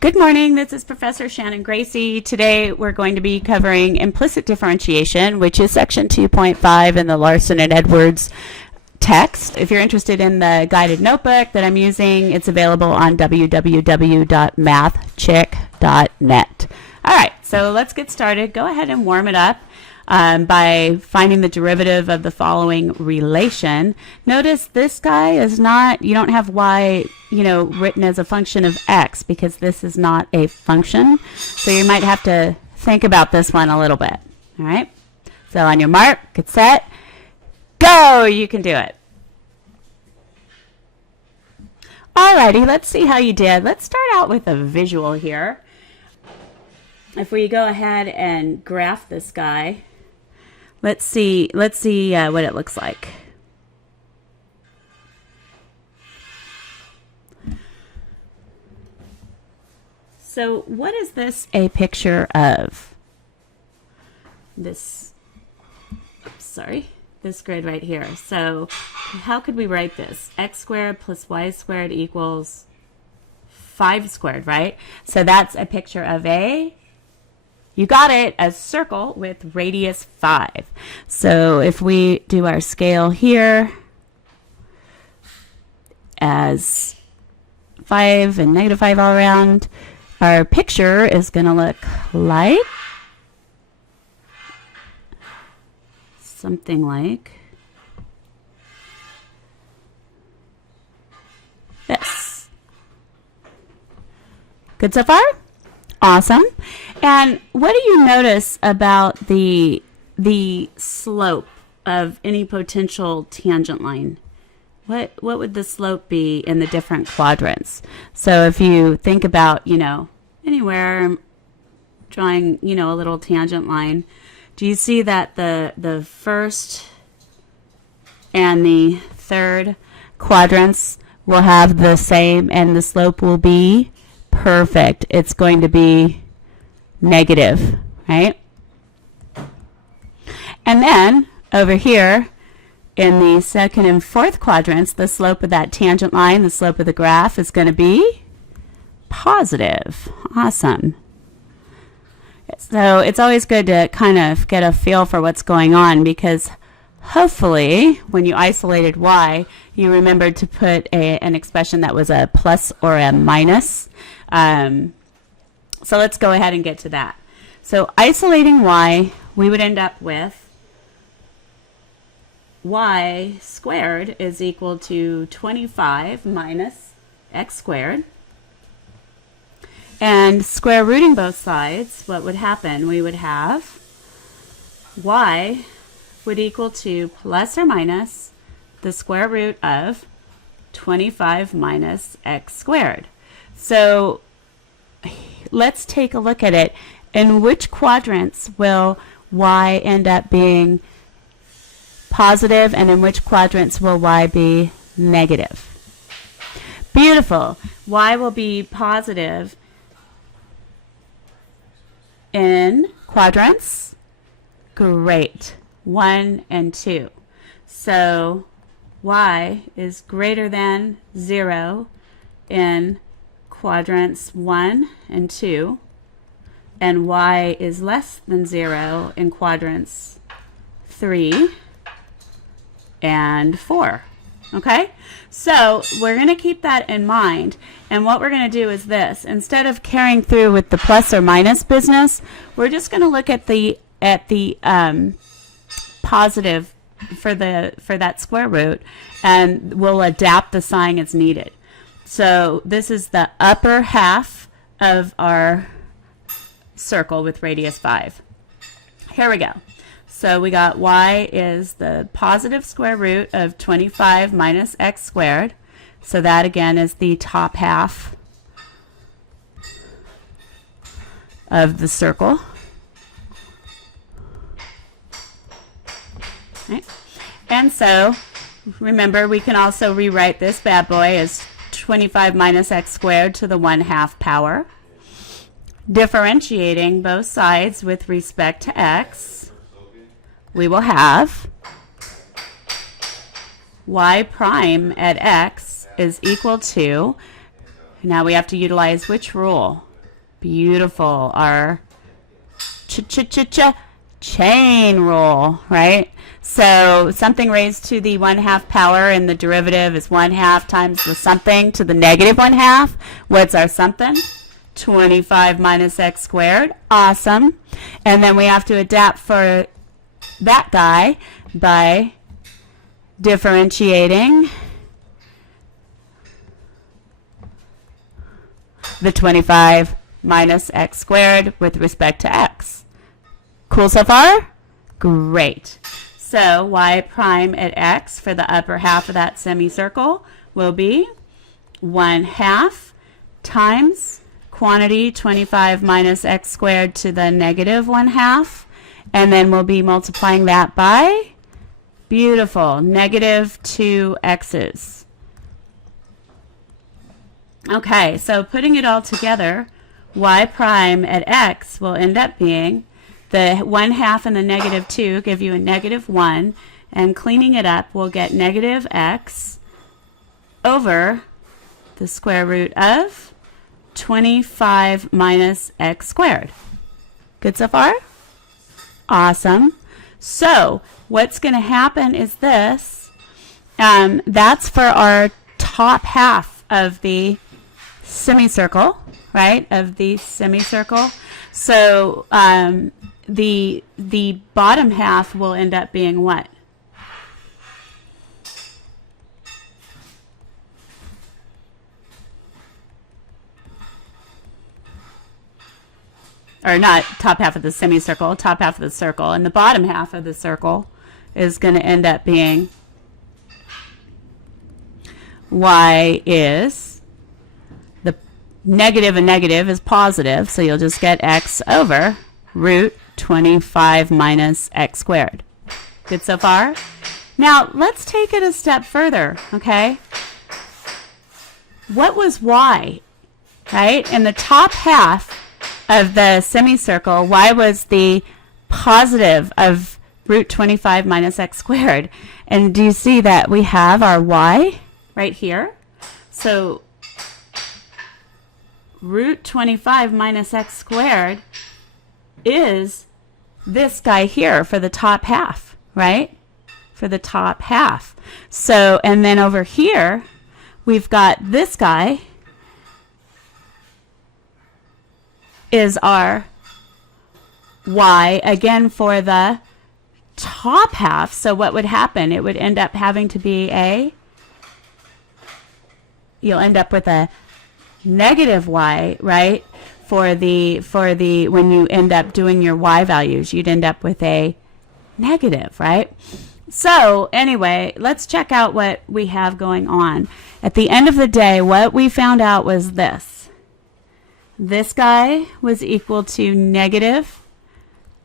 Good morning, this is Professor Shannon Gracey. Today we're going to be covering implicit differentiation, which is section 2.5 in the Larson and Edwards text. If you're interested in the guided notebook that I'm using, it's available on www.mathchick.net. All right, so let's get started. Go ahead and warm it up by finding the derivative of the following relation. Notice this guy is not, you don't have y, written as a function of x because this is not a function. So you might have to think about this one a little bit. All right, so on your mark, get set, go, you can do it. Alrighty, let's see how you did. Let's start out with a visual here. If we go ahead and graph this guy, let's see what it looks like. So what is this a picture of? This grid right here. So how could we write this? X squared plus y squared equals 5 squared, right? So that's a picture of you got it, a circle with radius 5. So if we do our scale here as 5 and -5 all around, our picture is going to look like something like this. Good so far? Awesome. And what do you notice about the slope of any potential tangent line? What would the slope be in the different quadrants? So if you think about, anywhere drawing, a little tangent line, do you see that the first and the third quadrants will have the same and the slope will be perfect? It's going to be negative, right? And then over here in the second and fourth quadrants, the slope of that tangent line, the slope of the graph is going to be positive. Awesome. So it's always good to kind of get a feel for what's going on, because hopefully when you isolated y, you remembered to put an expression that was a plus or a minus. So let's go ahead and get to that. So isolating y, we would end up with y squared is equal to 25 minus x squared. And square rooting both sides, what would happen? We would have y would equal to plus or minus the square root of 25 minus x squared. So let's take a look at it. In which quadrants will y end up being positive, and in which quadrants will y be negative? Beautiful. Y will be positive in quadrants. Great. 1 and 2. So y is greater than 0 in quadrants 1 and 2, and y is less than 0 in quadrants 3 and 4. Okay, so we're going to keep that in mind, and what we're going to do is this: instead of carrying through with the plus or minus business, we're just going to look at the positive for that square root, and we'll adapt the sign as needed. So this is the upper half of our circle with radius 5. Here we go. So we got y is the positive square root of 25 minus x squared. So that again is the top half of the circle. Right. And so remember, we can also rewrite this bad boy as 25 minus x squared to the 1/2 power. Differentiating both sides with respect to x, we will have y prime at x is equal to, Now we have to utilize which rule? Beautiful. Our chain rule, right? So something raised to the 1/2 power and the derivative is 1/2 times the something to the negative 1/2. What's our something? 25 minus x squared. Awesome. And then we have to adapt for that guy by differentiating the 25 minus x squared with respect to x. Cool so far? Great. So y prime at x for the upper half of that semicircle will be 1/2 times quantity 25 minus x squared to the negative 1/2. And then we'll be multiplying that by, beautiful, negative 2 x's. Okay, so putting it all together, y prime at x will end up being the 1/2 and the negative 2 give you a negative 1, and cleaning it up, we'll get negative x over the square root of 25 minus x squared. Good so far? Awesome. So what's going to happen is this. That's for our top half of the semicircle, right? Of the semicircle. So the bottom half will end up being what? Or not top half of the semicircle, top half of the circle. And the bottom half of the circle is going to end up being y is the negative, and negative is positive. So you'll just get x over root 25 minus x squared. Good so far? Now let's take it a step further, okay? What was y, right? In the top half of the semicircle, y was the positive of root 25 minus x squared. And do you see that we have our y right here? So root 25 minus x squared is this guy here for the top half, right? For the top half. So, and then over here, we've got this guy is our y, again for the top half. So what would happen? It would end up having to be you'll end up with a negative y, right? For the when you end up doing your y values, you'd end up with a negative, right? So anyway, let's check out what we have going on. At the end of the day, what we found out was this. This guy was equal to negative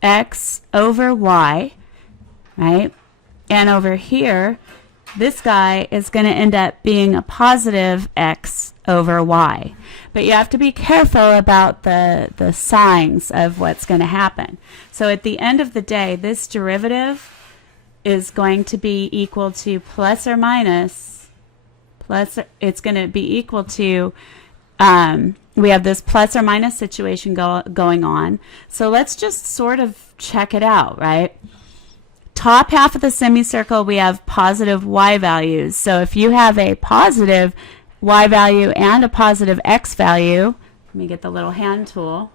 x over y, right? And over here, this guy is going to end up being a positive x over y. But you have to be careful about the signs of what's going to happen. So at the end of the day, this derivative is going to be equal to plus or minus, it's going to be equal to, we have this plus or minus situation going on. So let's just sort of check it out, right? Top half of the semicircle, we have positive y values. So if you have a positive y value and a positive x value, let me get the little hand tool.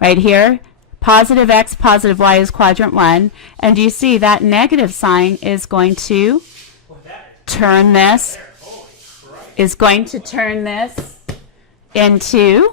Right here, positive x, positive y is quadrant 1. And you see that negative sign is going to turn this, into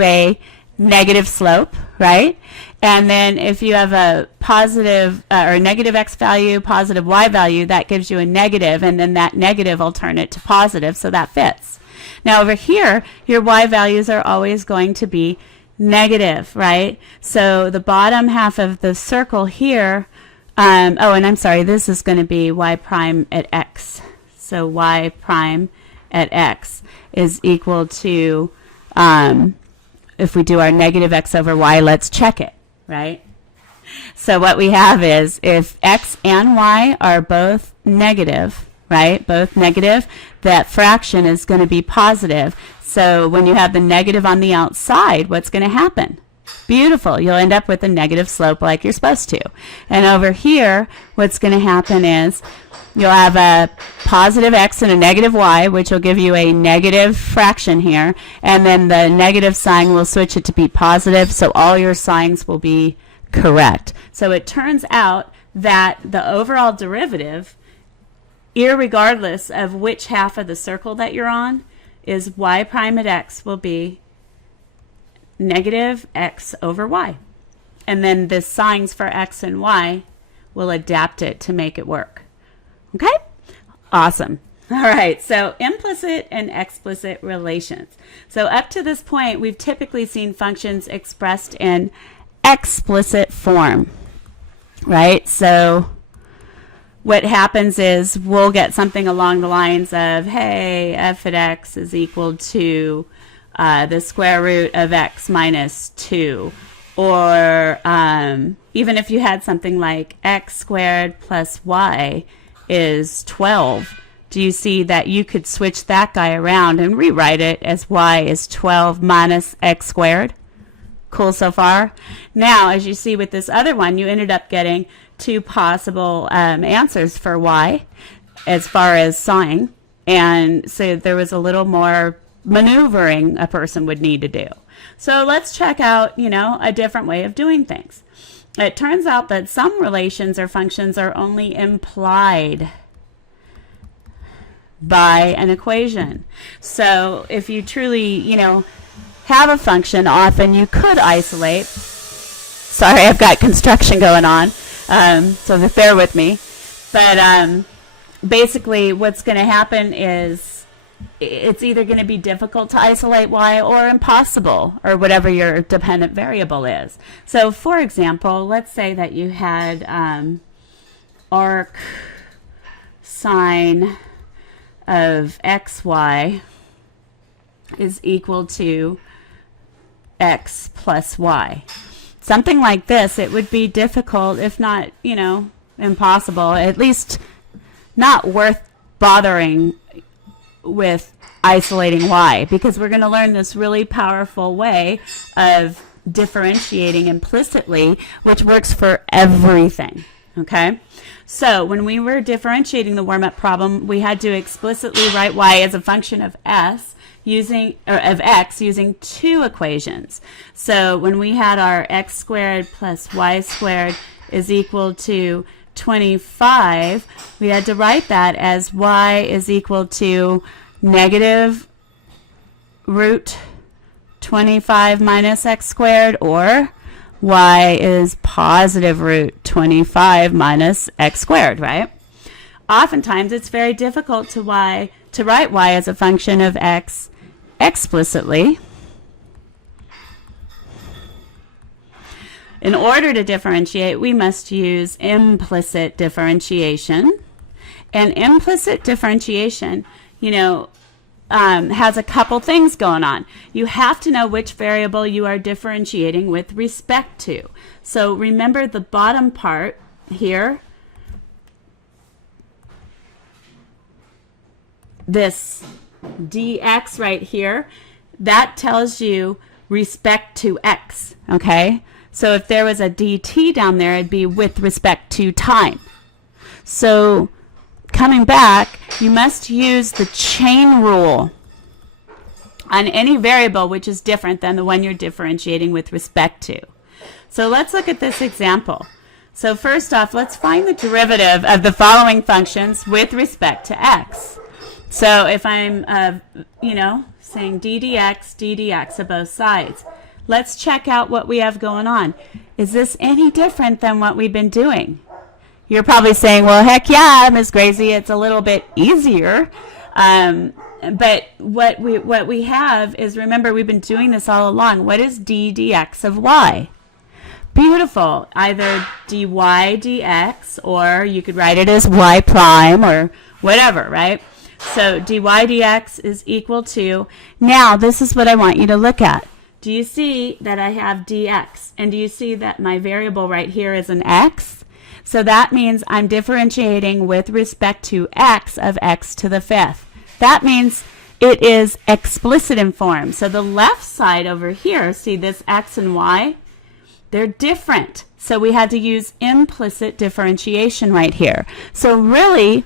a negative slope, right? And then if you have a positive or negative x value, positive y value, that gives you a negative, and then that negative will turn it to positive, so that fits. Now over here, your y values are always going to be negative, right? So the bottom half of the circle here, and I'm sorry, this is going to be y prime at x. So y prime at x is equal to, if we do our negative x over y, let's check it, right? So what we have is if x and y are both negative, right? Both negative. That fraction is going to be positive. So when you have the negative on the outside, what's going to happen? Beautiful. You'll end up with a negative slope like you're supposed to. And over here, what's going to happen is you'll have a positive x and a negative y, which will give you a negative fraction here. And then the negative sign will switch it to be positive, so all your signs will be correct. So it turns out that the overall derivative, irregardless of which half of the circle that you're on, is y prime at x will be negative x over y. And then the signs for x and y will adapt it to make it work. Okay? Awesome. All right, so implicit and explicit relations. So up to this point, we've typically seen functions expressed in explicit form, right? So what happens is we'll get something along the lines of, hey, f at x is equal to the square root of x minus 2. Or even if you had something like x squared plus y is 12, do you see that you could switch that guy around and rewrite it as y is 12 minus x squared? Cool so far? Now, as you see with this other one, you ended up getting two possible answers for y as far as sign. And so there was a little more maneuvering a person would need to do. So let's check out, a different way of doing things. It turns out that some relations or functions are only implied by an equation. So if you truly, have a function, often you could isolate. Sorry, I've got construction going on, so bear with me. But basically what's going to happen is it's either going to be difficult to isolate y or impossible, or whatever your dependent variable is. So for example, let's say that you had arc sine of xy is equal to x plus y. Something like this, it would be difficult, if not, impossible, at least not worth bothering with isolating y, because we're going to learn this really powerful way of differentiating implicitly, which works for everything. Okay, so when we were differentiating the warm-up problem, we had to explicitly write y as a function of x using two equations. So when we had our x squared plus y squared is equal to 25, we had to write that as y is equal to negative root 25 minus x squared, or y is positive root 25 minus x squared, right? Oftentimes it's very difficult to write y as a function of x explicitly. In order to differentiate, we must use implicit differentiation. And implicit differentiation, has a couple things going on. You have to know which variable you are differentiating with respect to. So remember the bottom part here, this dx right here, that tells you respect to x, okay? So if there was a dt down there, it'd be with respect to time. So coming back, you must use the chain rule on any variable which is different than the one you're differentiating with respect to. So let's look at this example. So first off, let's find the derivative of the following functions with respect to x. So if I'm, saying d dx of both sides, let's check out what we have going on. Is this any different than what we've been doing? You're probably saying, well, heck yeah, Ms. Gracey, it's a little bit easier. But what we have is, remember, we've been doing this all along. What is d dx of y? Beautiful. Either dy dx, or you could write it as y prime or whatever, right? So dy dx is equal to, now this is what I want you to look at. Do you see that I have dx? And do you see that my variable right here is an x? So that means I'm differentiating with respect to x of x to the fifth. That means it is explicit in form. So the left side over here, see this x and y? They're different. So we had to use implicit differentiation right here. So really,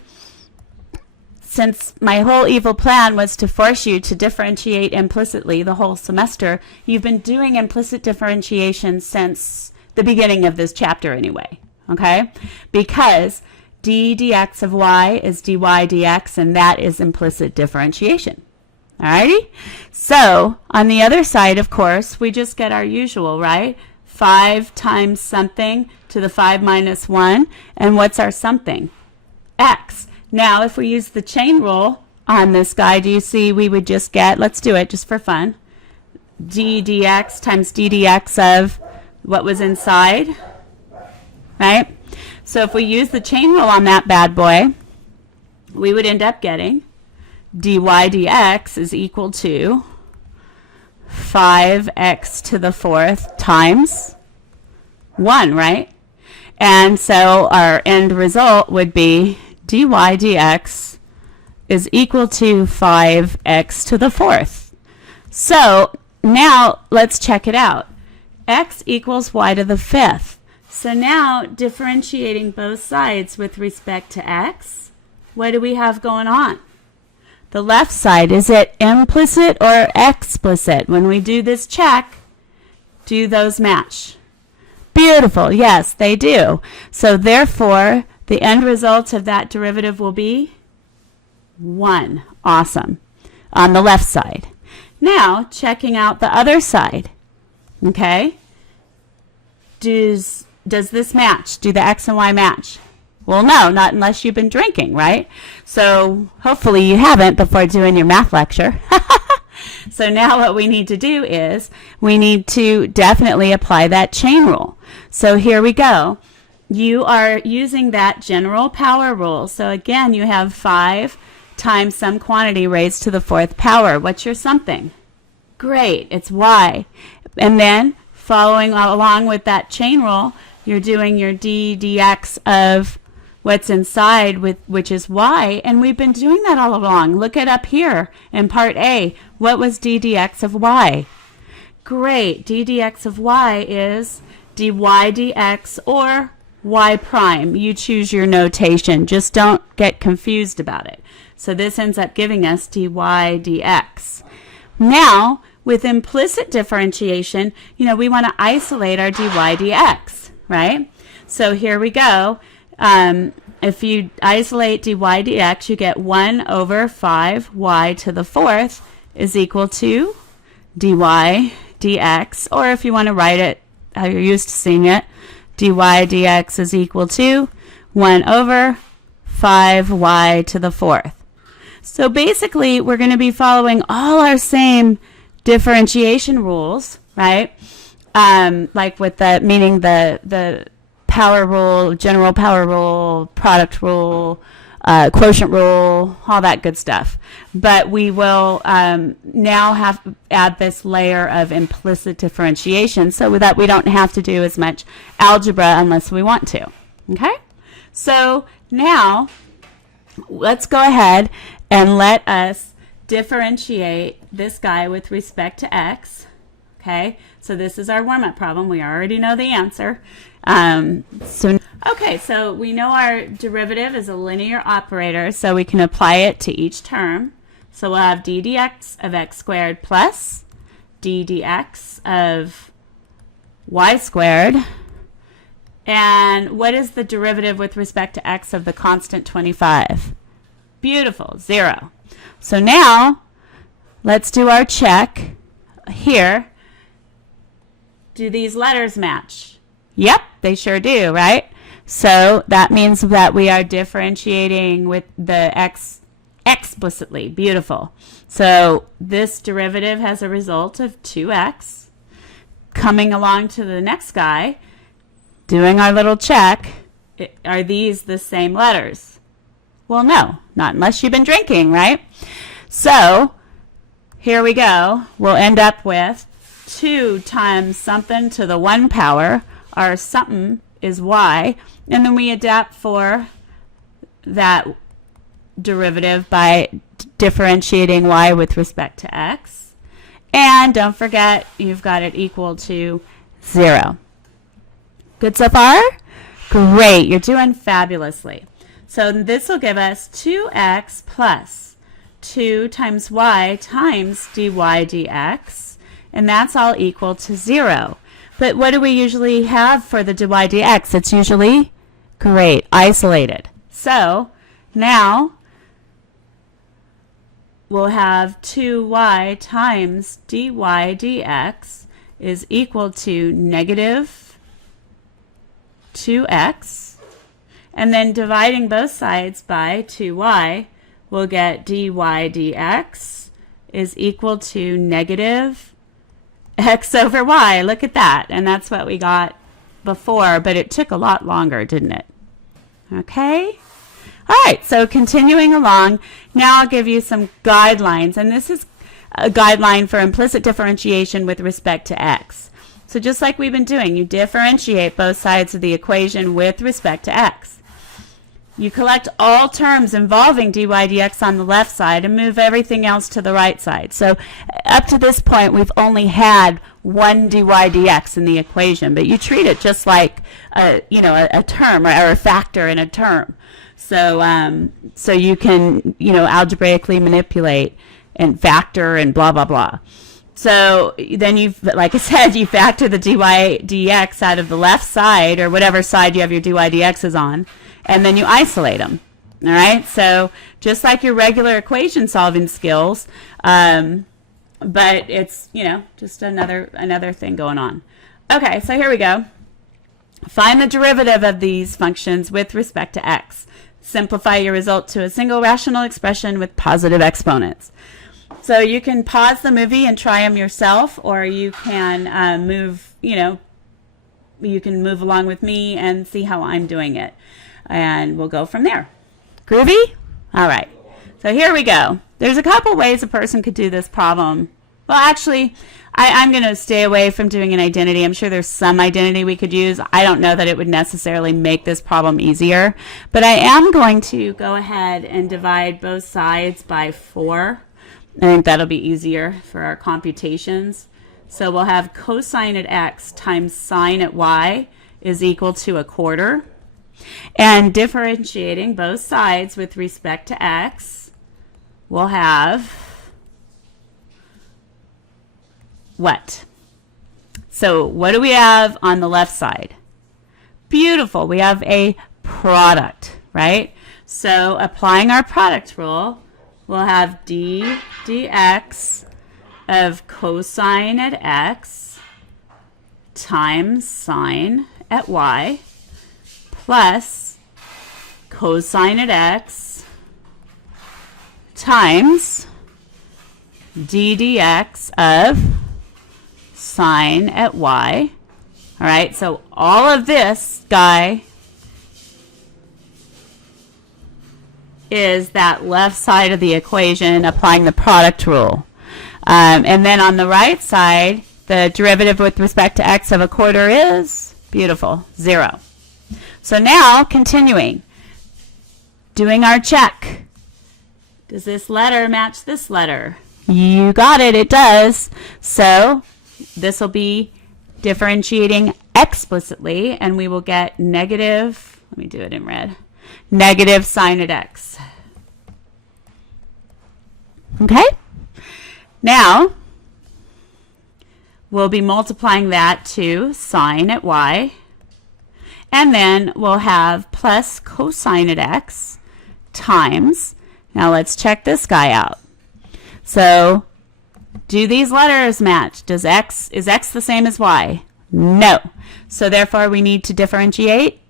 since my whole evil plan was to force you to differentiate implicitly the whole semester, you've been doing implicit differentiation since the beginning of this chapter anyway, okay? Because d dx of y is dy dx, and that is implicit differentiation. Alrighty? So on the other side, of course, we just get our usual, right? 5 times something to the 5 minus 1. And what's our something? X. Now, if we use the chain rule on this guy, do you see we would just get, let's do it just for fun, d dx times d dx of what was inside, right? So if we use the chain rule on that bad boy, we would end up getting dy dx is equal to 5x to the fourth times 1, right? And so our end result would be dy dx is equal to 5x to the fourth. So now let's check it out. X equals y to the fifth. So now differentiating both sides with respect to x, what do we have going on? The left side, is it implicit or explicit? When we do this check, do those match? Beautiful. Yes, they do. So therefore, the end result of that derivative will be 1. Awesome. On the left side. Now, checking out the other side. Okay? Does this match? Do the x and y match? Well, no, not unless you've been drinking, right? So hopefully you haven't before doing your math lecture. So now what we need to do is we need to definitely apply that chain rule. So here we go. You are using that general power rule. So again, you have 5 times some quantity raised to the fourth power. What's your something? Great, it's y. And then following along with that chain rule, you're doing your d dx of what's inside, which is y, and we've been doing that all along. Look at up here in part A. What was d dx of y? Great, d dx of y is dy dx or y prime. You choose your notation. Just don't get confused about it. So this ends up giving us dy dx. Now, with implicit differentiation, we want to isolate our dy dx, right? So here we go. If you isolate dy dx, you get 1 over 5y to the fourth is equal to dy dx, or if you want to write it how you're used to seeing it, dy dx is equal to 1 over 5y to the fourth. So basically, we're going to be following all our same differentiation rules, right? Like with meaning the power rule, general power rule, product rule, quotient rule, all that good stuff. But we will now add this layer of implicit differentiation so that we don't have to do as much algebra unless we want to. Okay? So now let's go ahead and let us differentiate this guy with respect to x. Okay? So this is our warm-up problem. We already know the answer. Okay, so we know our derivative is a linear operator, so we can apply it to each term. So we'll have d dx of x squared plus d dx of y squared. And what is the derivative with respect to x of the constant 25? Beautiful, 0. So now, let's do our check here. Do these letters match? Yep, they sure do, right? So that means that we are differentiating with the x explicitly. Beautiful. So this derivative has a result of 2x. Coming along to the next guy, doing our little check, are these the same letters? Well, no, not unless you've been drinking, right? So here we go. We'll end up with 2 times something to the 1 power. Our something is y, and then we adapt for that derivative by differentiating y with respect to x. And don't forget, you've got it equal to 0. Good so far? Great, you're doing fabulously. So this will give us 2x plus 2 times y times dy dx, and that's all equal to 0. But what do we usually have for the dy dx? It's usually, great, isolated. So now we'll have 2y times dy dx is equal to negative 2x. And then dividing both sides by 2y, we'll get dy dx is equal to negative x over y. Look at that. And that's what we got before, but it took a lot longer, didn't it? Okay. All right, so continuing along, now I'll give you some guidelines, and this is a guideline for implicit differentiation with respect to x. So just like we've been doing, you differentiate both sides of the equation with respect to x. You collect all terms involving dy dx on the left side and move everything else to the right side. So up to this point, we've only had one dy dx in the equation, but you treat it just like a term or a factor in a term. So so you can algebraically manipulate and factor and blah blah blah. So then you've, like I said, you factor the dy dx out of the left side or whatever side you have your dy dx's on, and then you isolate them. All right. So just like your regular equation solving skills, but it's just another thing going on. Okay. So here we go. Find the derivative of these functions with respect to x. Simplify your result to a single rational expression with positive exponents. So you can pause the movie and try them yourself, or you can move along with me and see how I'm doing it. And we'll go from there. Groovy? All right. So here we go. There's a couple ways a person could do this problem. Well, actually, I'm going to stay away from doing an identity. I'm sure there's some identity we could use. I don't know that it would necessarily make this problem easier. But I am going to go ahead and divide both sides by 4. I think that'll be easier for our computations. So we'll have cosine at x times sine at y is equal to 1/4. And differentiating both sides with respect to x, we'll have what? So what do we have on the left side? Beautiful. We have a product, right? So applying our product rule, we'll have d dx of cosine at x times sine at y plus cosine at x times d dx of sine at y. All right, so all of this guy is that left side of the equation applying the product rule. And then on the right side, the derivative with respect to x of 1/4 is, beautiful, 0. So now, continuing, doing our check. Does this letter match this letter? You got it, it does. So this will be differentiating explicitly, and we will get negative, let me do it in red, negative sine at x. Okay? Now, we'll be multiplying that to sine at y, and then we'll have plus cosine at x times, now let's check this guy out. So, do these letters match? Is x the same as y? No. So therefore we need to differentiate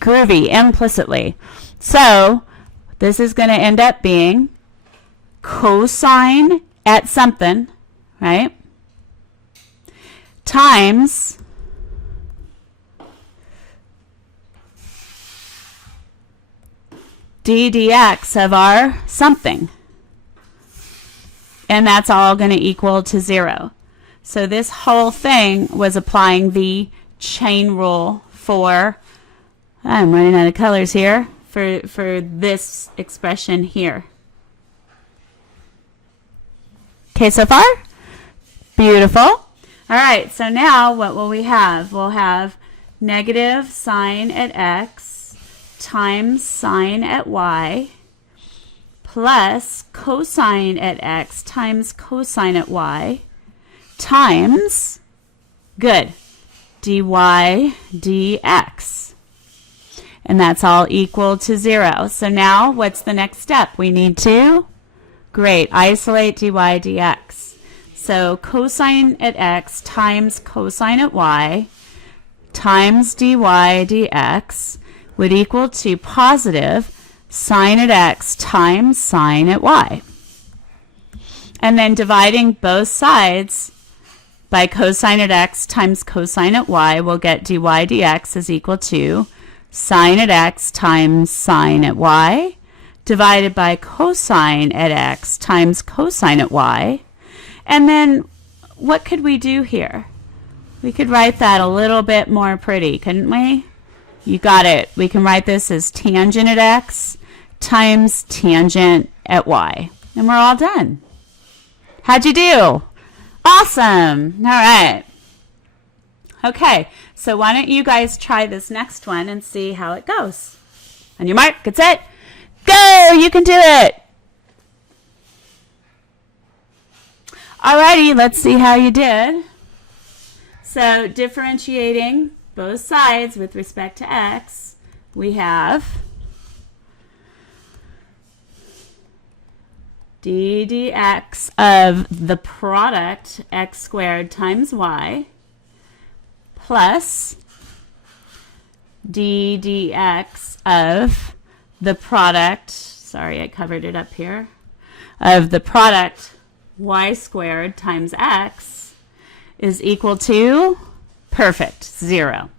groovy implicitly. So this is going to end up being cosine at something, right? Times d dx of our something. And that's all going to equal to 0. So this whole thing was applying the chain rule for, I'm running out of colors here, for this expression here. Okay, so far? Beautiful. All right, so now what will we have? We'll have negative sine at x times sine at y plus cosine at x times cosine at y times, good, dy dx. And that's all equal to 0. So now what's the next step? We need to, great, isolate dy dx. So cosine at x times cosine at y times dy dx would equal to positive sine at x times sine at y. And then dividing both sides by cosine at x times cosine at y, we'll get dy dx is equal to sine at x times sine at y divided by cosine at x times cosine at y. And then what could we do here? We could write that a little bit more pretty, couldn't we? You got it. We can write this as tangent at x times tangent at y. And we're all done. How'd you do? Awesome. All right. Okay, so why don't you guys try this next one and see how it goes. On your mark, get set, go! You can do it. Alrighty, let's see how you did. So differentiating both sides with respect to x, we have d dx of the product x squared times y plus d dx of the product, sorry I covered it up here, of the product y squared times x is equal to, perfect, 0.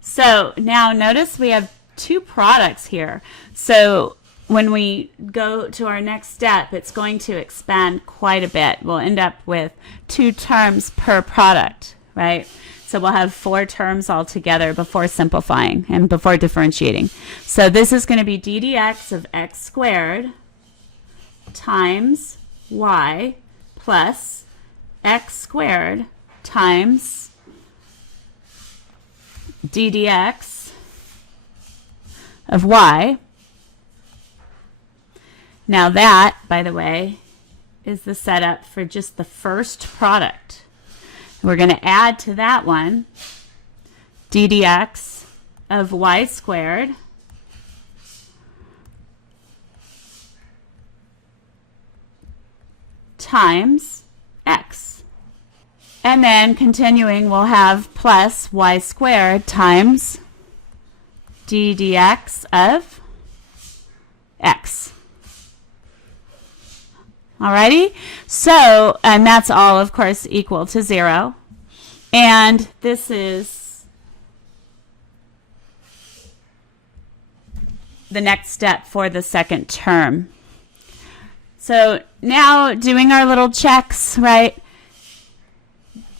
So now notice we have two products here. So when we go to our next step, it's going to expand quite a bit. We'll end up with 2 terms per product, right? So we'll have 4 terms altogether before simplifying and before differentiating. So this is going to be d dx of x squared times y plus x squared times d dx of y. Now that, by the way, is the setup for just the first product. We're going to add to that one d dx of y squared times x. And then continuing, we'll have plus y squared times d dx of x. Alrighty, so, and that's all, of course, equal to 0. And this is the next step for the second term. So now doing our little checks, right?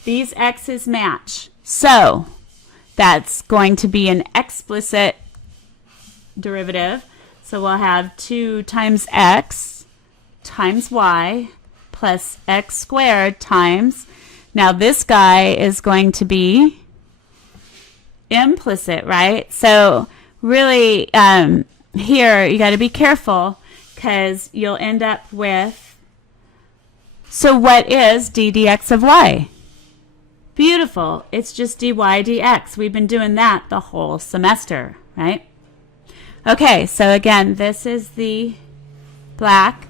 These x's match. So that's going to be an explicit derivative. So we'll have 2 times x times y plus x squared times, now this guy is going to be implicit, right? So really here you got to be careful because you'll end up with, so what is d dx of y? Beautiful. It's just dy dx. We've been doing that the whole semester, right? Okay, so again, this is the black.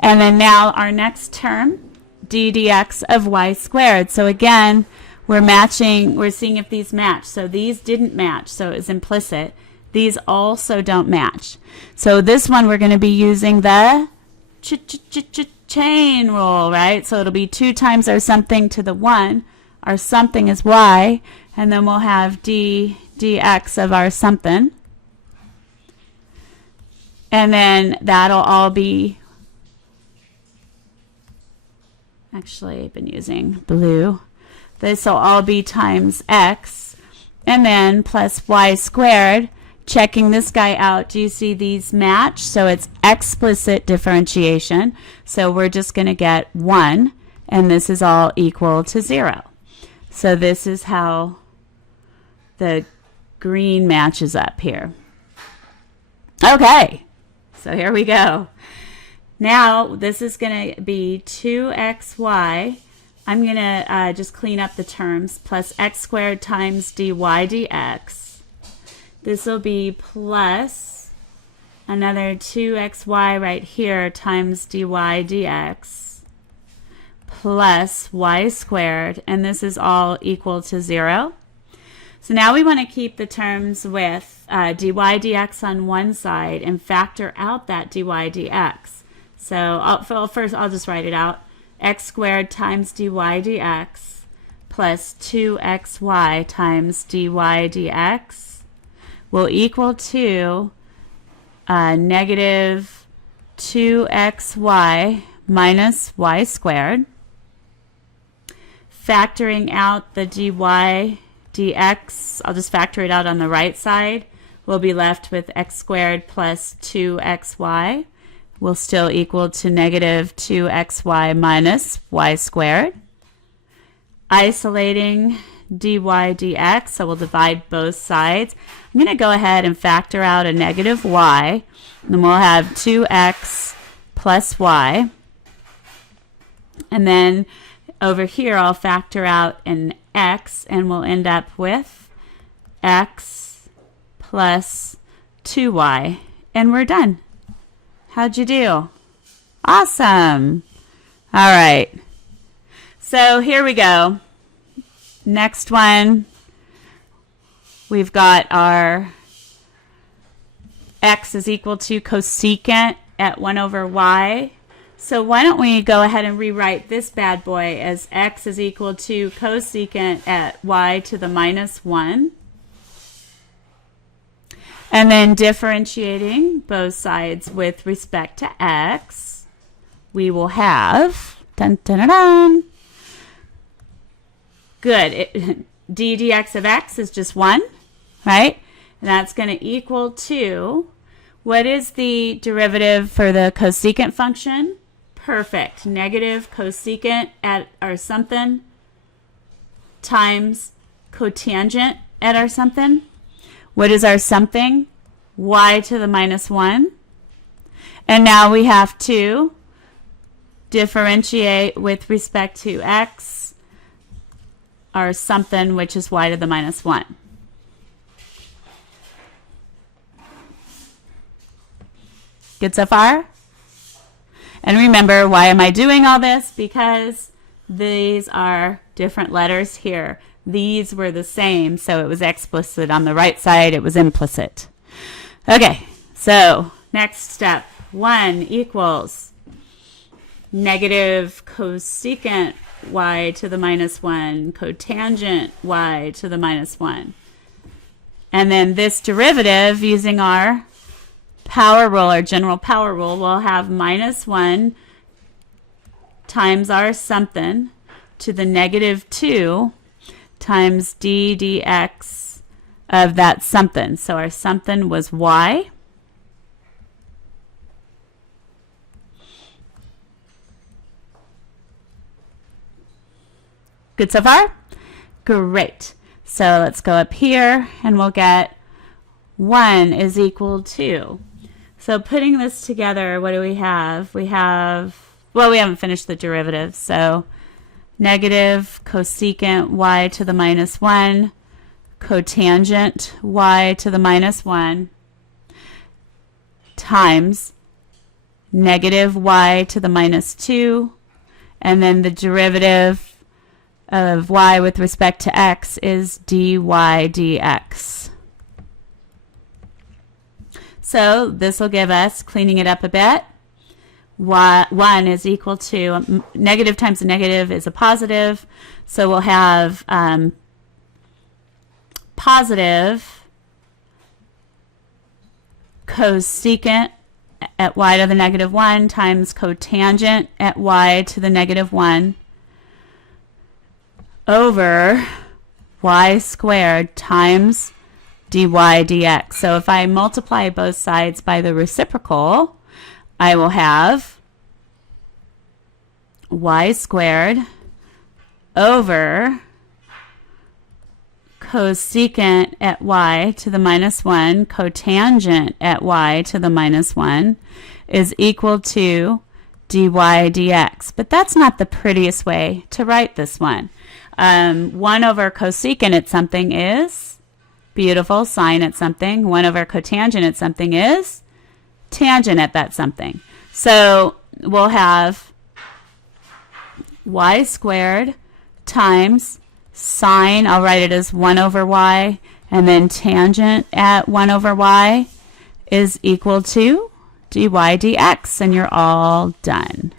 And then now our next term, d dx of y squared. So again, we're matching, we're seeing if these match. So these didn't match, so it was implicit. These also don't match. So this one we're going to be using the chain rule, right? So it'll be 2 times our something to the 1. Our something is y, and then we'll have d dx of our something. And then that'll all be, actually I've been using blue. This will all be times x. and then plus y squared. Checking this guy out, do you see these match? So it's explicit differentiation. So we're just going to get 1, and this is all equal to 0. So this is how the green matches up here. Okay, so here we go. Now this is going to be 2xy. I'm going to just clean up the terms. Plus x squared times dy dx. This will be plus another 2xy right here times dy dx plus y squared, and this is all equal to 0. So now we want to keep the terms with dy dx on one side and factor out that dy dx. So first I'll just write it out. X squared times dy dx plus 2xy times dy dx will equal to negative 2xy minus y squared. Factoring out the dy dx, I'll just factor it out on the right side. We'll be left with x squared plus 2xy will still equal to negative 2xy minus y squared. Isolating dy dx, so we'll divide both sides. I'm going to go ahead and factor out a negative y, and then we'll have 2x plus y. And then over here I'll factor out an x, and we'll end up with x plus 2y. And we're done. How'd you do? Awesome. All right. So here we go. Next one, we've got our x is equal to cosecant at 1 over y. So why don't we go ahead and rewrite this bad boy as x is equal to cosecant at y to the minus 1. And then differentiating both sides with respect to x, we will have, dun, dun, dun, dun. Good. D dx of x is just 1, right? And that's going to equal to, what is the derivative for the cosecant function? Perfect. Negative cosecant at our something times cotangent at our something. What is our something? Y to the minus 1. And now we have to differentiate with respect to x, our something, which is y to the minus 1. Good so far? And remember, why am I doing all this? Because these are different letters here. These were the same, so it was explicit. On the right side, it was implicit. Okay, so next step. 1 equals negative cosecant y to the minus 1, cotangent y to the minus 1. And then this derivative, using our power rule, our general power rule, we'll have minus 1 times our something to the negative 2 times d dx of that something. So our something was y. Good so far? Great. So let's go up here and we'll get 1 is equal to. So putting this together, what do we have? We have, well, we haven't finished the derivative. So negative cosecant y to the minus 1, cotangent y to the minus 1 times negative y to the minus 2, and then the derivative of y with respect to x is dy dx. So this will give us, cleaning it up a bit, 1 is equal to, negative times a negative is a positive, so we'll have positive cosecant at y to the negative 1 times cotangent at y to the negative 1 over y squared times dy dx. So if I multiply both sides by the reciprocal, I will have y squared over cosecant at y to the minus 1, cotangent at y to the minus 1 is equal to dy dx. But that's not the prettiest way to write this one. 1 over cosecant at something is beautiful, sine at something. 1 over cotangent at something is tangent at that something. So we'll have y squared times sine, I'll write it as 1 over y, and then tangent at 1 over y is equal to dy dx, and you're all done.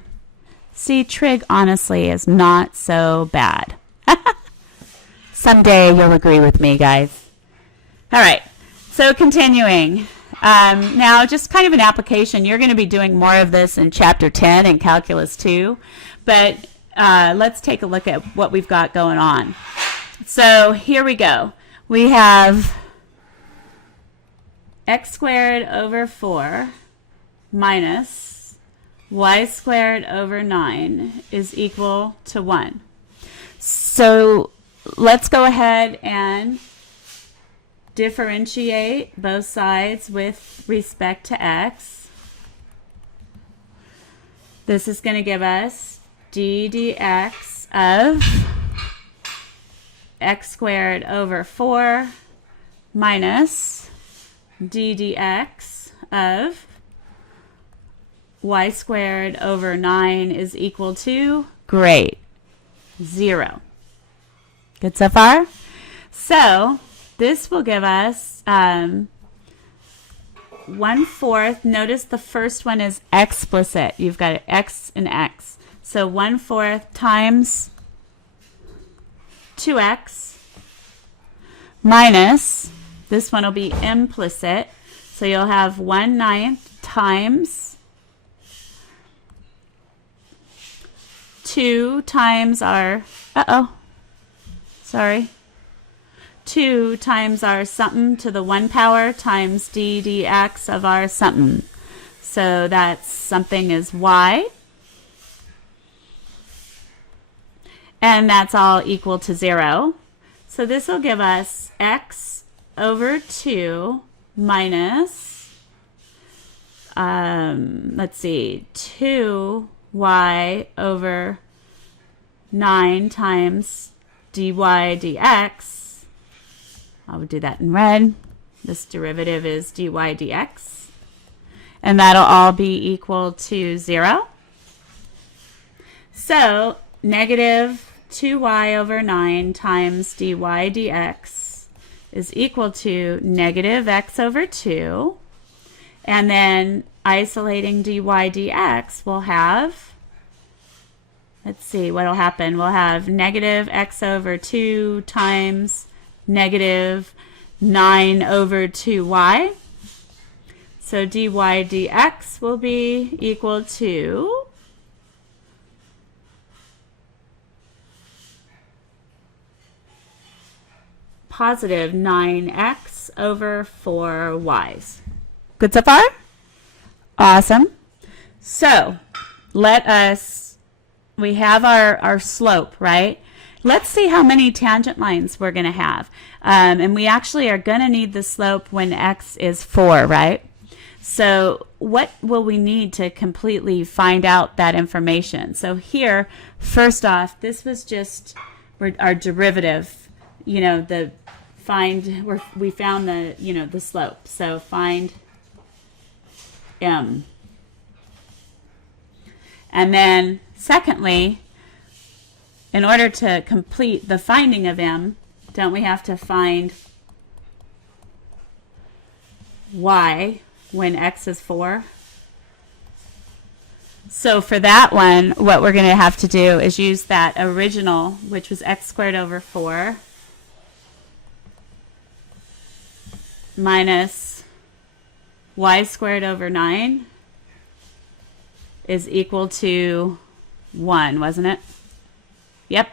See, trig honestly is not so bad. Someday you'll agree with me, guys. All right, so continuing. Now, just kind of an application. You're going to be doing more of this in Chapter 10 in Calculus 2, but let's take a look at what we've got going on. So here we go. We have x squared over 4 minus y squared over 9 is equal to 1. So let's go ahead and differentiate both sides with respect to x. This is going to give us d dx of x squared over 4 minus d dx of y squared over 9 is equal to, great, 0. Good so far? So this will give us 1/4. Notice the first one is explicit. You've got x and x. So 1/4 times 2x minus, this one will be implicit. So you'll have 1/9 times 2 times our, 2 times our something to the 1 power times d dx of our something. So that's something is y. And that's all equal to 0. So this will give us x over 2 minus, let's see, 2y over 9 times dy dx. I would do that in red. This derivative is dy dx. And that'll all be equal to 0. So negative 2y over 9 times dy dx is equal to negative x over 2. And then isolating dy dx, we'll have, let's see what will happen. We'll have negative x over 2 times negative 9 over 2y. So dy dx will be equal to positive 9x over 4y's. Good so far? Awesome. So we have our slope, right? Let's see how many tangent lines we're going to have. And we actually are going to need the slope when x is 4, right? So what will we need to completely find out that information? So here, first off, this was just our derivative, we found the, the slope. So find m. And then secondly, in order to complete the finding of m, don't we have to find y when x is 4? So for that one, what we're going to have to do is use that original, which was x squared over 4 minus y squared over 9 is equal to 1, wasn't it? Yep.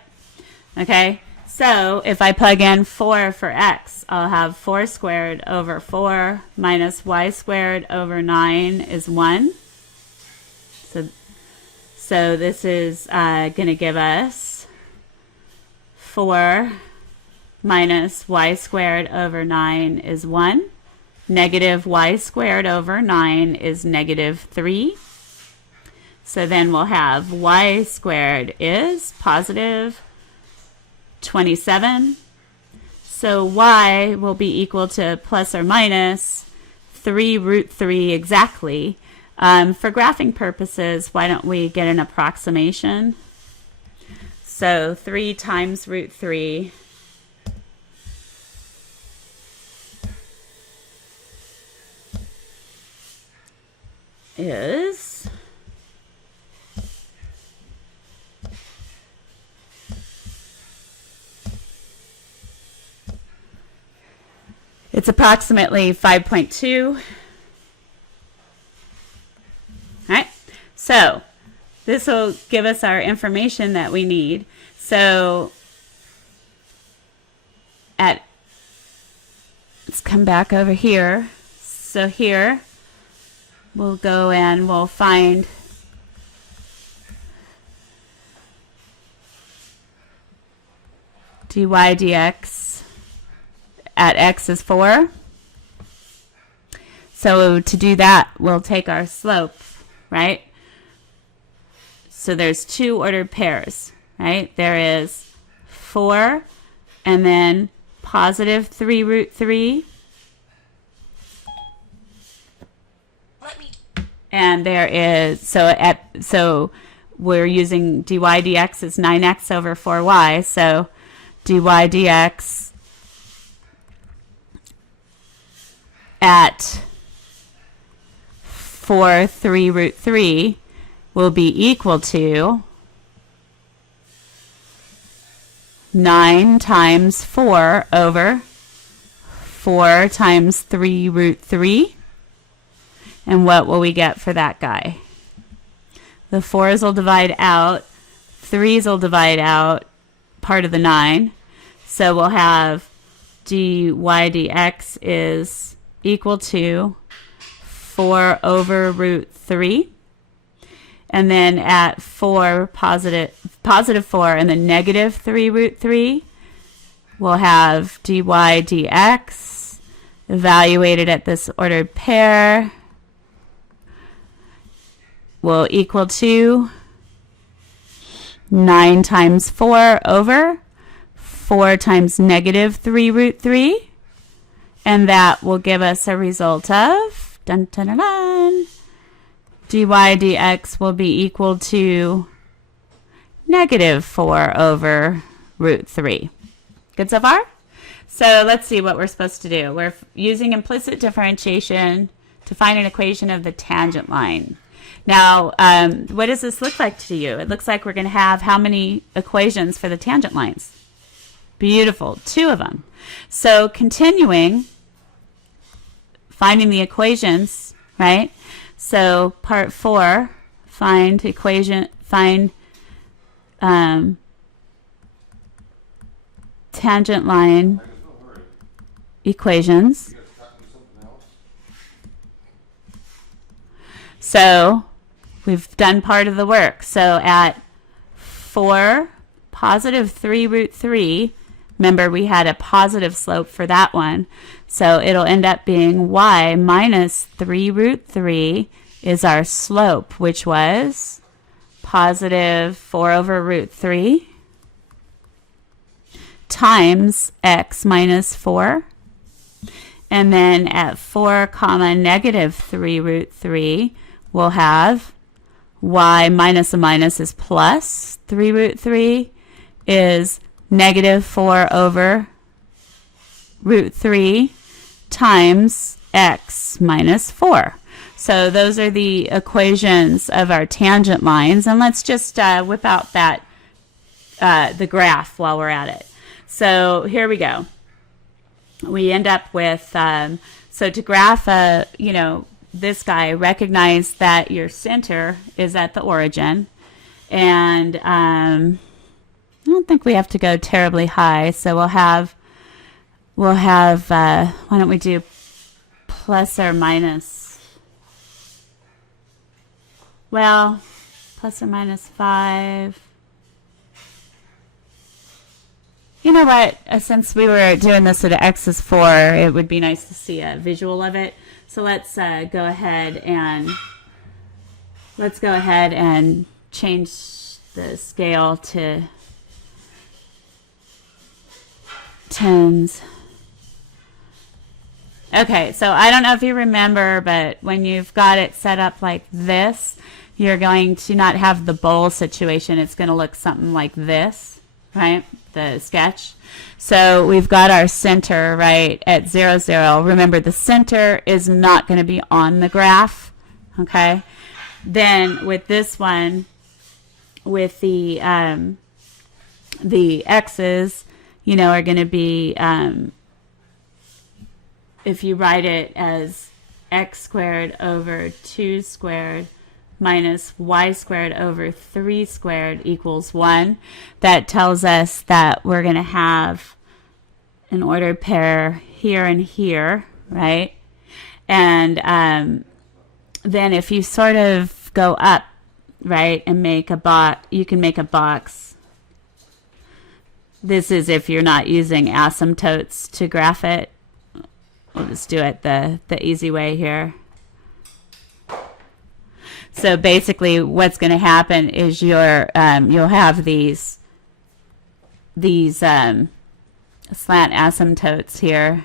Okay. So if I plug in 4 for x, I'll have 4 squared over 4 minus y squared over 9 is 1. So this is going to give us 4 minus y squared over 9 is 1. Negative y squared over 9 is negative 3. So then we'll have y squared is positive 27. So y will be equal to plus or minus 3 root 3 exactly. For graphing purposes, why don't we get an approximation? So 3 times root 3 is it's approximately 5.2. All right, so this will give us our information that we need. So let's come back over here. So here we'll go and we'll find dy dx at x is 4. So to do that, we'll take our slope, right? So there's 2 ordered pairs, right? There is 4 and then positive 3 root 3. And there is, so we're using dy dx is 9x over 4y. So dy dx at 4 3 root 3 will be equal to 9 times 4 over 4 times 3 root 3. And what will we get for that guy? The 4's will divide out, 3's will divide out part of the 9. So we'll have dy dx is equal to 4 over root 3. And then at 4 positive 4 and then negative 3 root 3, we'll have dy dx evaluated at this ordered pair will equal to 9 times 4 over 4 times negative 3 root 3. And that will give us a result of dun, dun, dun, dun, dy dx will be equal to negative 4 over root 3. Good so far? So let's see what we're supposed to do. We're using implicit differentiation to find an equation of the tangent line. Now, what does this look like to you? It looks like we're going to have how many equations for the tangent lines? Beautiful, 2 of them. So continuing, finding the equations, right? So part 4, find tangent line equations. So we've done part of the work. So at 4 positive 3 root 3, remember we had a positive slope for that one. So it'll end up being y minus 3 root 3 is our slope, which was positive 4 over root 3 times x minus 4. And then at 4 comma negative 3 root 3, we'll have y minus a minus is plus 3 root 3 is negative 4 over root 3 times x minus 4. So those are the equations of our tangent lines. And let's just whip out that the graph while we're at it. So here we go. We end up with, so to graph, this guy, recognize that your center is at the origin. And don't think we have to go terribly high. So we'll have, why don't we do plus or minus, well, plus or minus 5. You know what? Since we were doing this at x is 4, it would be nice to see a visual of it. So let's go ahead and change the scale to tens. Okay, so I don't know if you remember, but when you've got it set up like this, you're going to not have the bowl situation. It's going to look something like this, right? The sketch. So we've got our center right at 0, 0. Remember, the center is not going to be on the graph. Okay. Then with this one, with the x's, you know, are going to be if you write it as x squared over 2 squared minus y squared over 3 squared equals 1. That tells us that we're going to have an ordered pair here and here, right? And then if you sort of go up, right, and make a box, you can make a box. This is if you're not using asymptotes to graph it. We'll just do it the easy way here. So basically what's going to happen is you'll have these slant asymptotes here.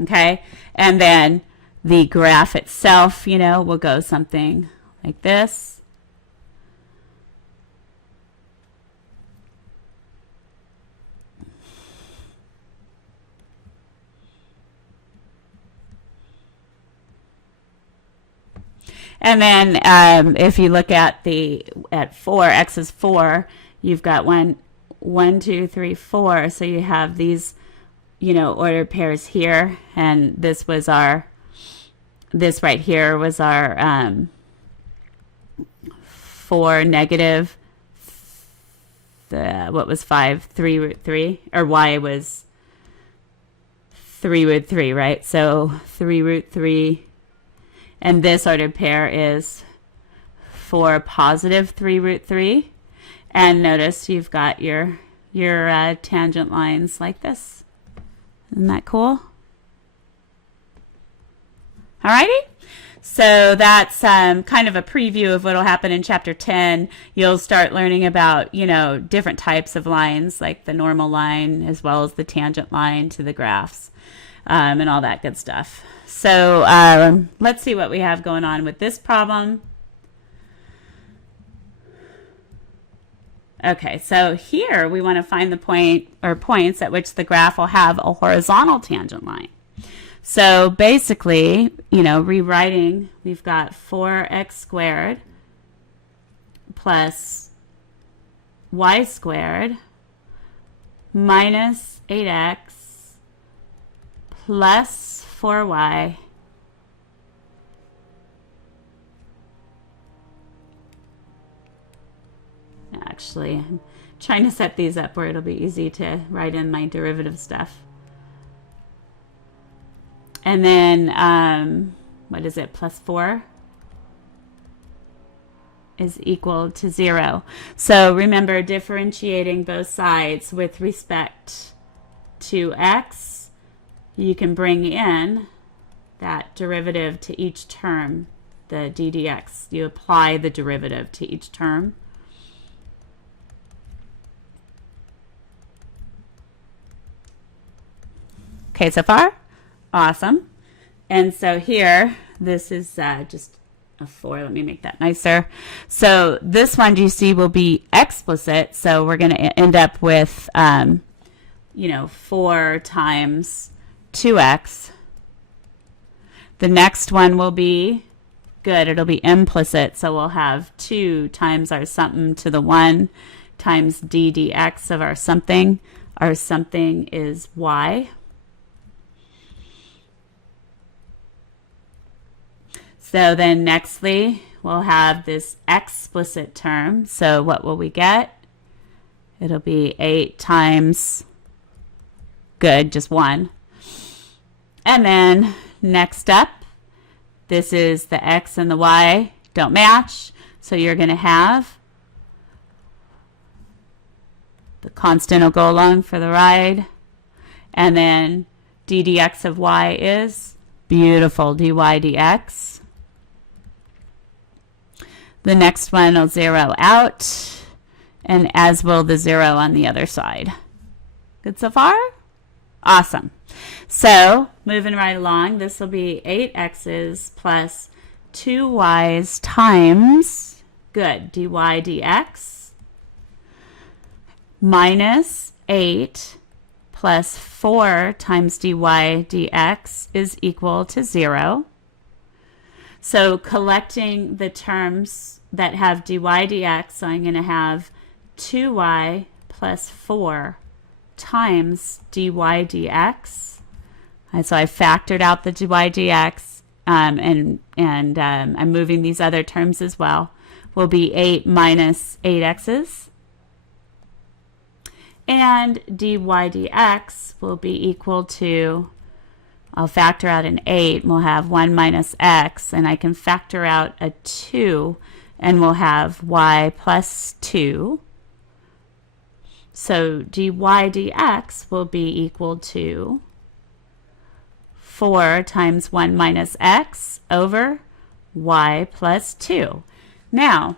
Okay, and then the graph itself, you know, will go something like this. And then if you look at at 4, x is 4, you've got 1, 2, 3, 4. So you have these, you know, ordered pairs here, and this right here was our 4 negative, what was 5, 3 root 3, or y was 3 root 3, right? So 3 root 3, and this ordered pair is 4 positive 3 root 3, and notice you've got your tangent lines like this. Isn't that cool? Alrighty. So that's kind of a preview of what will happen in Chapter 10. You'll start learning about, you know, different types of lines, like the normal line as well as the tangent line to the graphs, and all that good stuff. So let's see what we have going on with this problem. Okay, so here we want to find the point or points at which the graph will have a horizontal tangent line. So basically, you know, rewriting, we've got 4x squared plus y squared minus 8x plus 4y actually, I'm trying to set these up where it'll be easy to write in my derivative stuff. And then, what is it, plus 4 is equal to 0. So remember, differentiating both sides with respect to x, you can bring in that derivative to each term, the d dx. You apply the derivative to each term. Okay, so far? Awesome. And so here, this is just a 4. Let me make that nicer. So this one, do you see, will be explicit. So we're going to end up with, you know, 4 times 2x The next one will be, good, it'll be implicit. So we'll have 2 times our something to the 1 times d dx of our something. Our something is y. So then nextly, we'll have this explicit term. So what will we get? It'll be 8 times, good, just 1. And then next up, this is the x and the y don't match. So you're going to have the constant will go along for the ride. And then d dx of y is beautiful, dy dx. The next one will zero out, and as will the 0 on the other side. Good so far? Awesome. So moving right along, this will be 8x's plus 2y's times, good, dy dx, minus 8 plus 4 times dy dx is equal to 0. So collecting the terms that have dy dx, so I'm going to have 2y plus 4 times dy dx. And so I factored out the dy dx, and I'm moving these other terms as well, will be 8 minus 8x's. And dy dx will be equal to, I'll factor out an 8, and we'll have 1 minus x, and I can factor out a 2, and we'll have y plus 2. So dy dx will be equal to 4 times 1 minus x over y plus 2. Now,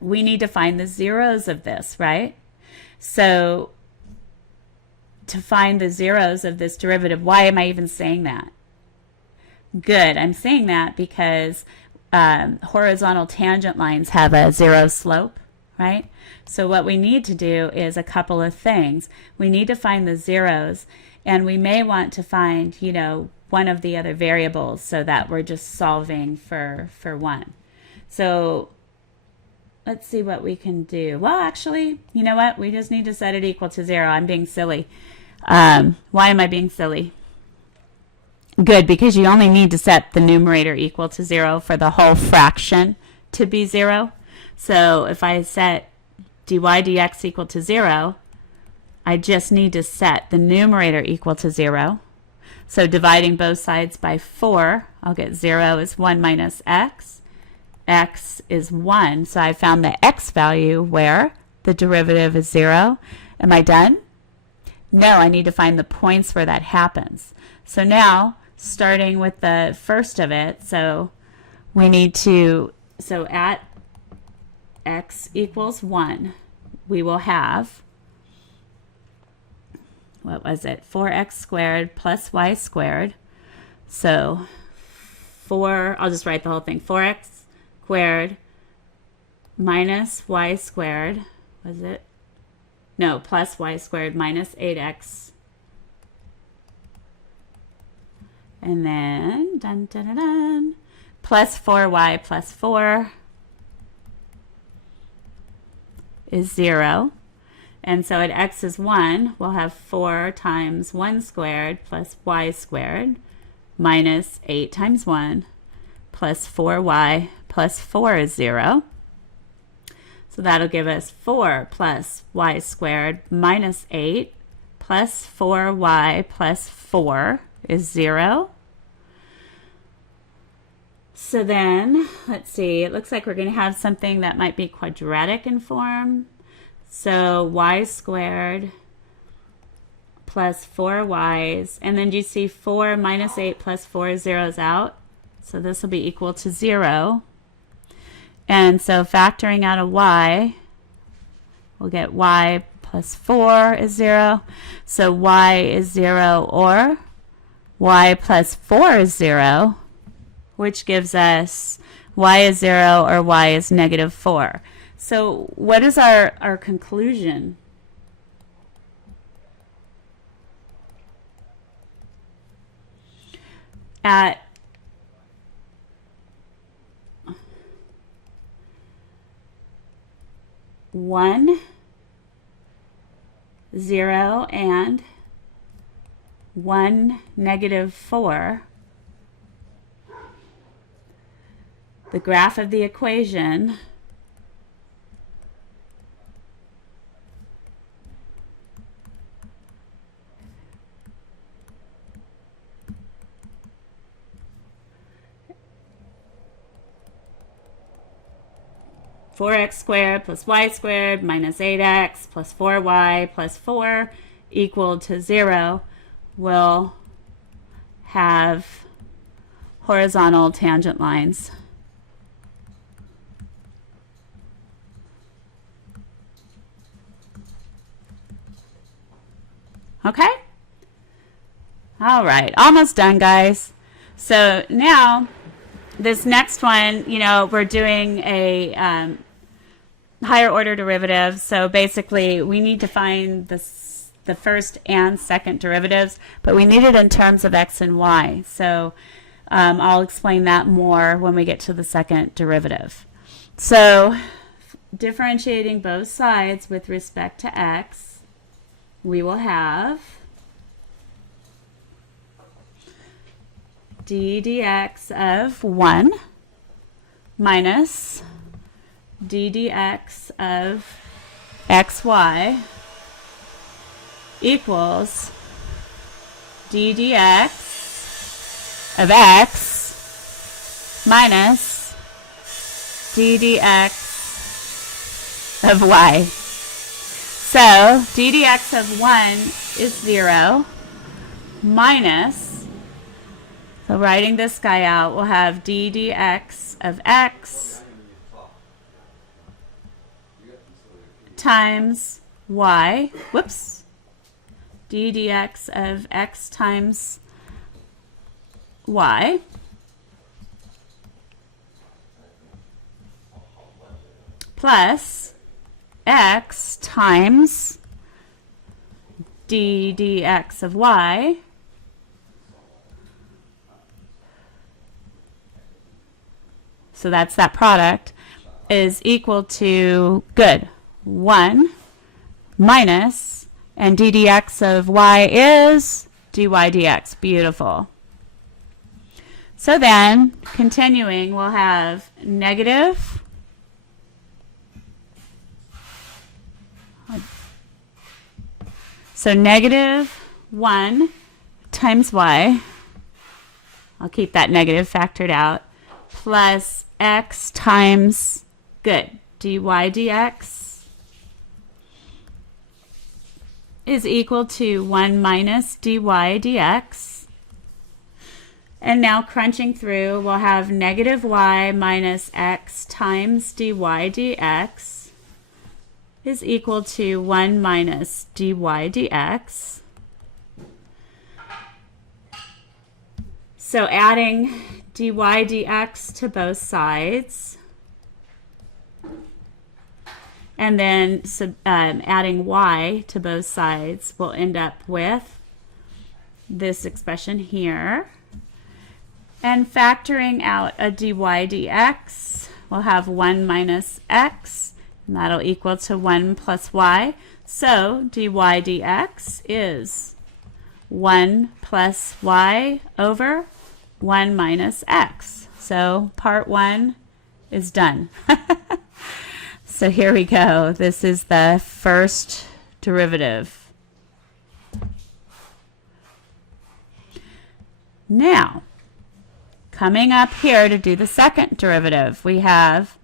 we need to find the zeros of this, right? So to find the zeros of this derivative, why am I even saying that? Good, I'm saying that because horizontal tangent lines have a 0 slope, right? So what we need to do is a couple of things. We need to find the zeros, and we may want to find, you know, one of the other variables so that we're just solving for one. So let's see what we can do. Well, actually, you know what? We just need to set it equal to 0. I'm being silly. Why am I being silly? Good, because you only need to set the numerator equal to 0 for the whole fraction to be 0. So if I set dy dx equal to 0, I just need to set the numerator equal to 0. So dividing both sides by 4, I'll get 0 is 1 minus x. X is 1. So I found the x value where the derivative is 0. Am I done? No, I need to find the points where that happens. So now, starting with the first of it, so we need to, so at x equals 1, we will have, what was it, 4x squared plus y squared. So 4, I'll just write the whole thing, 4x squared minus y squared, was it? No, plus y squared minus 8x. And then, dun, dun, dun, dun, plus 4y plus 4 is 0. And so at x is 1, we'll have 4 times 1 squared plus y squared minus 8 times 1 plus 4y plus 4 is 0. So that'll give us 4 plus y squared minus 8 plus 4y plus 4 is 0. So then, let's see, it looks like we're going to have something that might be quadratic in form. So y squared plus 4y's, and then do you see 4 minus 8 plus 4 zeros out? So this will be equal to 0. And so factoring out a y, we'll get y plus 4 is 0. So y is 0 or y plus 4 is 0, which gives us y is 0 or y is negative 4. So what is our conclusion? At 1, 0, and 1, -4, the graph of the equation (4x squared plus y squared minus 8x plus 4y plus 4 equal to 0) will have horizontal tangent lines. Okay? All right, almost done, guys. So now this next one, you know, we're doing a higher order derivative. So basically, we need to find the first and second derivatives, but we need it in terms of x and y. So I'll explain that more when we get to the second derivative. So differentiating both sides with respect to x, we will have d dx of 1 minus d dx of xy equals d dx of x minus d dx of y. So d dx of 1 is 0 minus, so writing this guy out, we'll have d dx of x times y, whoops, d dx of x times y plus x times d dx of y so that's that product, is equal to, good, 1 minus, and d dx of y is dy dx. Beautiful. So then, continuing, we'll have negative negative 1 times y, I'll keep that negative factored out, plus x times, good, dy dx is equal to 1 minus dy dx. And now crunching through, we'll have negative y minus x times dy dx is equal to 1 minus dy dx. So adding dy dx to both sides, and then adding y to both sides, we'll end up with this expression here. And factoring out a dy dx, we'll have 1 minus x, and that'll equal to 1 plus y. So dy dx is 1 plus y over 1 minus x. So part 1 is done. So here we go. This is the first derivative. Now, coming up here to do the second derivative, we have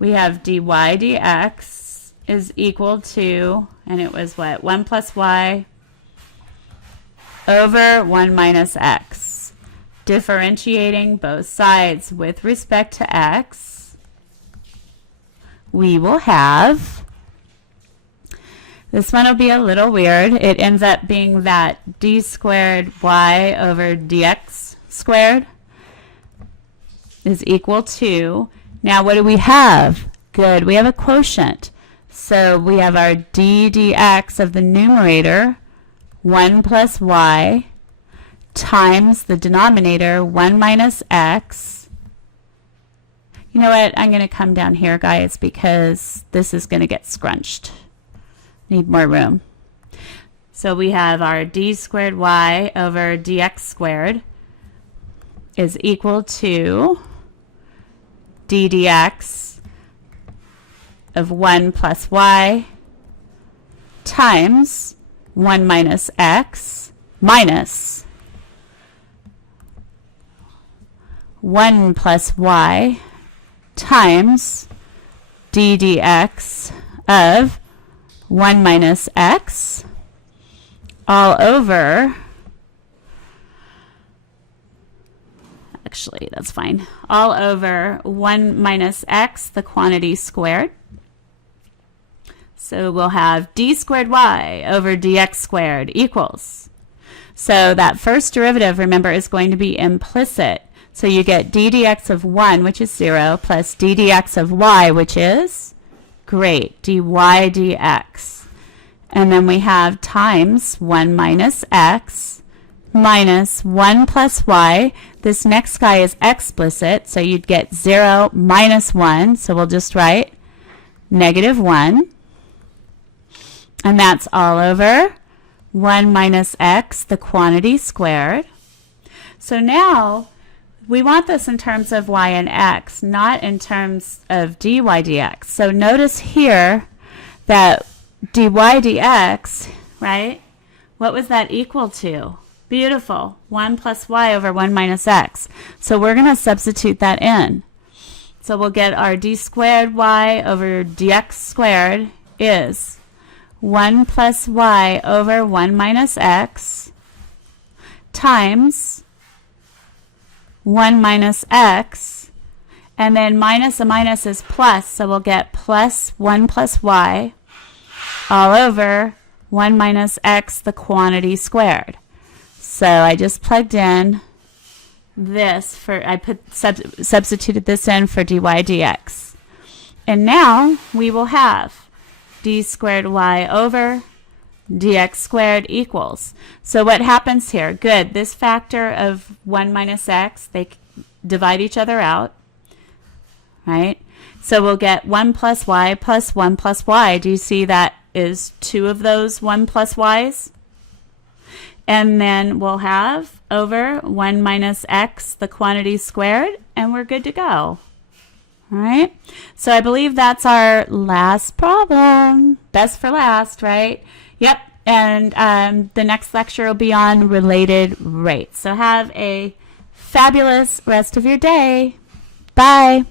dy dx is equal to, and it was what? 1 plus y over 1 minus x. Differentiating both sides with respect to x, we will have, this one will be a little weird. It ends up being that d squared y over dx squared is equal to, now what do we have? Good, we have a quotient. So we have our d dx of the numerator, 1 plus y, times the denominator, 1 minus x. You know what? I'm going to come down here, guys, because this is going to get scrunched. Need more room. So we have our d squared y over dx squared is equal to d dx of 1 plus y times 1 minus x minus 1 plus y times d dx of 1 minus x all over, actually that's fine, all over 1 minus x, the quantity squared. So we'll have d squared y over dx squared equals. So that first derivative, remember, is going to be implicit. So you get d dx of 1, which is 0, plus d dx of y, which is, great, dy dx. And then we have times 1 minus x minus 1 plus y. This next guy is explicit, so you'd get 0 minus 1. So we'll just write negative 1. And that's all over 1 minus x, the quantity squared. So now we want this in terms of y and x, not in terms of dy dx. So notice here that dy dx, right? What was that equal to? Beautiful. 1 plus y over 1 minus x. So we're going to substitute that in. So we'll get our d squared y over dx squared is 1 plus y over 1 minus x times 1 minus x, and then minus a minus is plus, so we'll get plus 1 plus y all over 1 minus x, the quantity squared. So I just plugged in this for, substituted this in for dy dx. And now we will have d squared y over dx squared equals. So what happens here? Good. This factor of 1 minus x, they divide each other out, right? So we'll get 1 plus y plus 1 plus y. Do you see that is 2 of those 1 plus y's? And then we'll have over 1 minus x, the quantity squared, and we're good to go. All right? So I believe that's our last problem. Best for last, right? Yep. And the next lecture will be on related rates. So have a fabulous rest of your day. Bye.